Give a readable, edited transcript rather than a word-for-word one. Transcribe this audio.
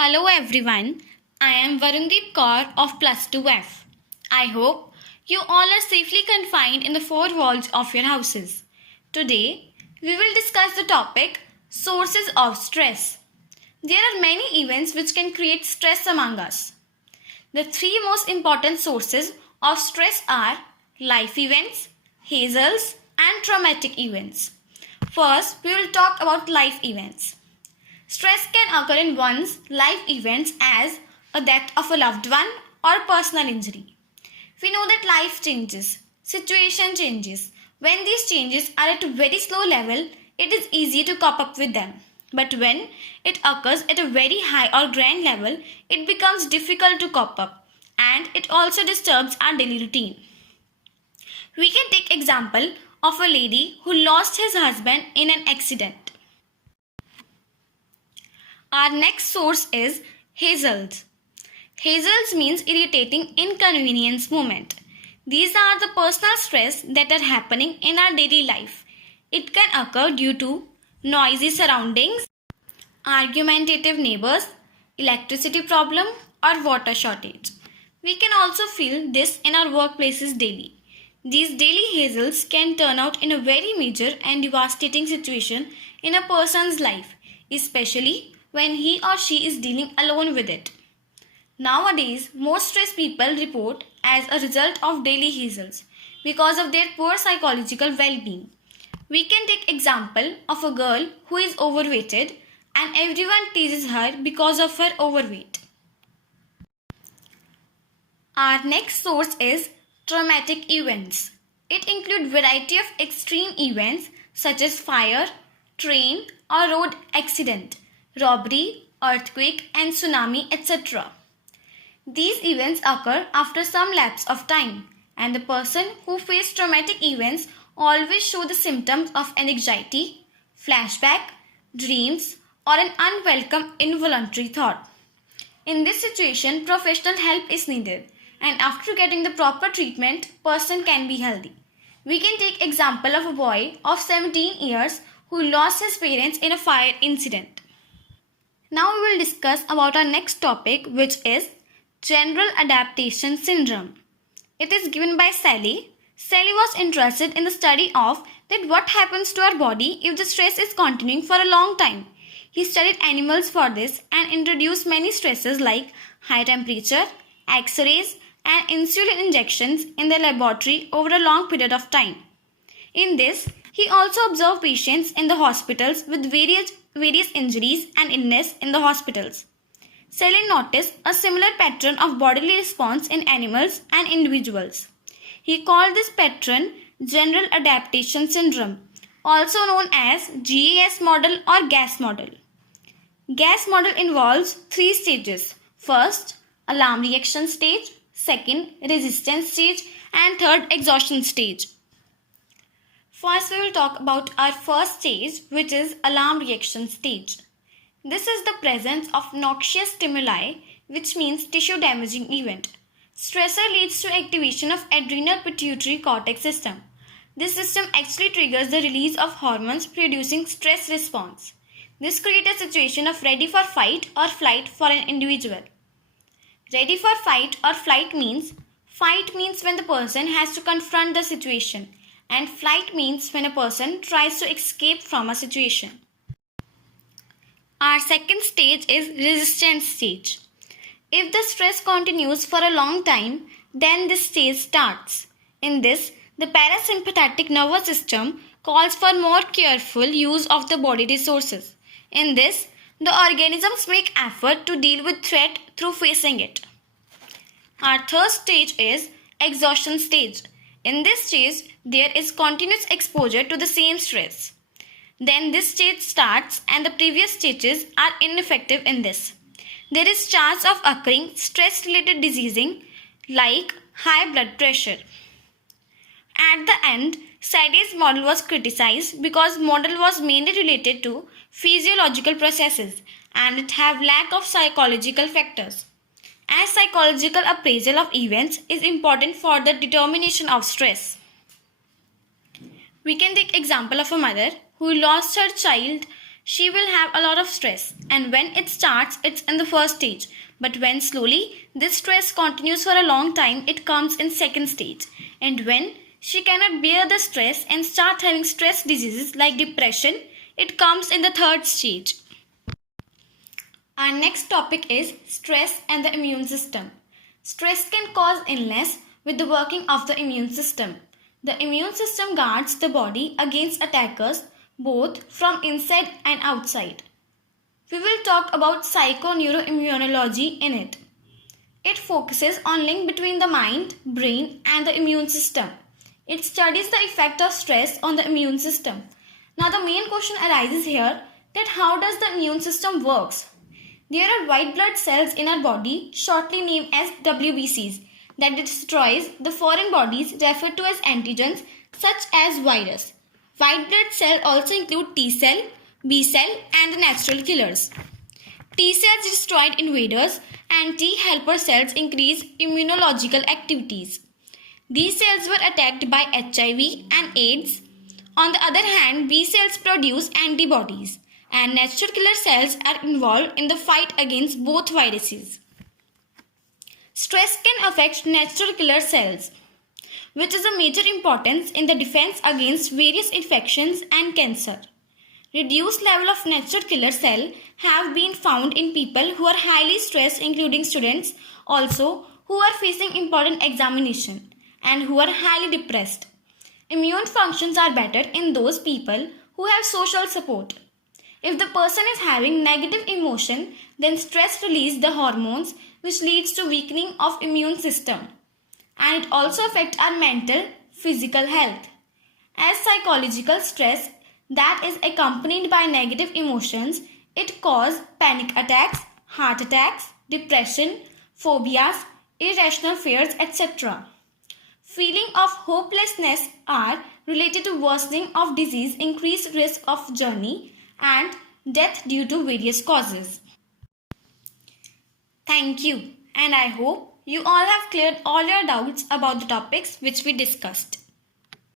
Hello everyone, I am Varundeep Kaur of class12. I hope you all are safely confined in the four walls of your houses. Today, we will discuss the topic sources of stress. There are many events which can create stress among us. The three most important sources of stress are life events, Hazels, and traumatic events. First, we will talk about life events. Stress can occur in one's life events as a death of a loved one or personal injury. We know that life changes, situation changes. When these changes are at a very slow level, it is easy to cope up with them. But when it occurs at a very high or grand level, it becomes difficult to cope up and it also disturbs our daily routine. We can take example of a lady who lost his husband in an accident. Our next source is Hazels. Hazels means irritating inconvenience moment. These are the personal stress that are happening in our daily life. It can occur due to noisy surroundings, argumentative neighbors, electricity problem or water shortage. We can also feel this in our workplaces daily. These daily hazels can turn out in a very major and devastating situation in a person's life, especially when he or she is dealing alone with it. Nowadays, most stressed people report as a result of daily hazels because of their poor psychological well-being. We can take example of a girl who is overweighted and everyone teases her because of her overweight. Our next source is traumatic events. It includes variety of extreme events such as fire, train or road accident, robbery, earthquake and tsunami, etc. These events occur after some lapse of time and the person who faced traumatic events always show the symptoms of anxiety, flashback, dreams or an unwelcome involuntary thought. In this situation, professional help is needed and after getting the proper treatment, person can be healthy. We can take example of a boy of 17 years who lost his parents in a fire incident. Now we will discuss about our next topic, which is general adaptation syndrome. It is given by Sally. Sally was interested in the study of that what happens to our body if the stress is continuing for a long time. He studied animals for this and introduced many stresses like high temperature, X-rays and insulin injections in the laboratory over a long period of time. In this, he also observed patients in the hospitals with various injuries and illness in the hospitals. Sally noticed a similar pattern of bodily response in animals and individuals. He called this pattern general adaptation syndrome, also known as GAS model or gas model. Gas model involves three stages. First, alarm reaction stage, second, resistance stage, and third, exhaustion stage. First, we will talk about our first stage, which is alarm reaction stage. This is the presence of noxious stimuli, which means tissue damaging event. Stressor leads to activation of adrenal pituitary cortex system. This system actually triggers the release of hormones producing stress response. This creates a situation of ready for fight or flight for an individual. Ready for fight or flight means when the person has to confront the situation, and flight means when a person tries to escape from a situation. Our second stage is resistance stage. If the stress continues for a long time, then this stage starts. In this, the parasympathetic nervous system calls for more careful use of the body resources. In this, the organisms make effort to deal with threat through facing it. Our third stage is exhaustion stage. In this stage, there is continuous exposure to the same stress. Then this stage starts and the previous stages are ineffective in this. There is chance of occurring stress-related diseasing like high blood pressure. At the end, Sadie's model was criticized because model was mainly related to physiological processes and it have lack of psychological factors. As psychological appraisal of events is important for the determination of stress. We can take example of a mother who lost her child she will have a lot of stress, and when it starts, it's in the first stage. But when slowly this stress continues for a long time, it comes in second stage. And when she cannot bear the stress and start having stress diseases like depression, it comes in the third stage. Our next topic is stress and the immune system. Stress can cause illness with the working of the immune system. The immune system guards the body against attackers both from inside and outside. We will talk about psychoneuroimmunology in it. It focuses on link between the mind, brain and the immune system. It studies the effect of stress on the immune system. Now the main question arises here that how does the immune system works? There are white blood cells in our body, shortly named as WBCs, that destroys the foreign bodies referred to as antigens such as virus. White blood cell also include T cell, B cell and the natural killers. T cells destroy invaders and T helper cells increase immunological activities. These cells were attacked by HIV and AIDS. On the other hand, B cells produce antibodies and natural killer cells are involved in the fight against both viruses. Stress can affect natural killer cells, which is a major importance in the defense against various infections and cancer. Reduced level of natural killer cell have been found in people who are highly stressed, including students also who are facing important examination and who are highly depressed. Immune functions are better in those people who have social support. If the person is having negative emotion, then stress releases the hormones which leads to weakening of immune system. And it also affects our mental, physical health. As psychological stress that is accompanied by negative emotions, it causes panic attacks, heart attacks, depression, phobias, irrational fears, etc. Feeling of hopelessness are related to worsening of disease, increased risk of journey, and death due to various causes. Thank you, and I hope you all have cleared all your doubts about the topics which we discussed.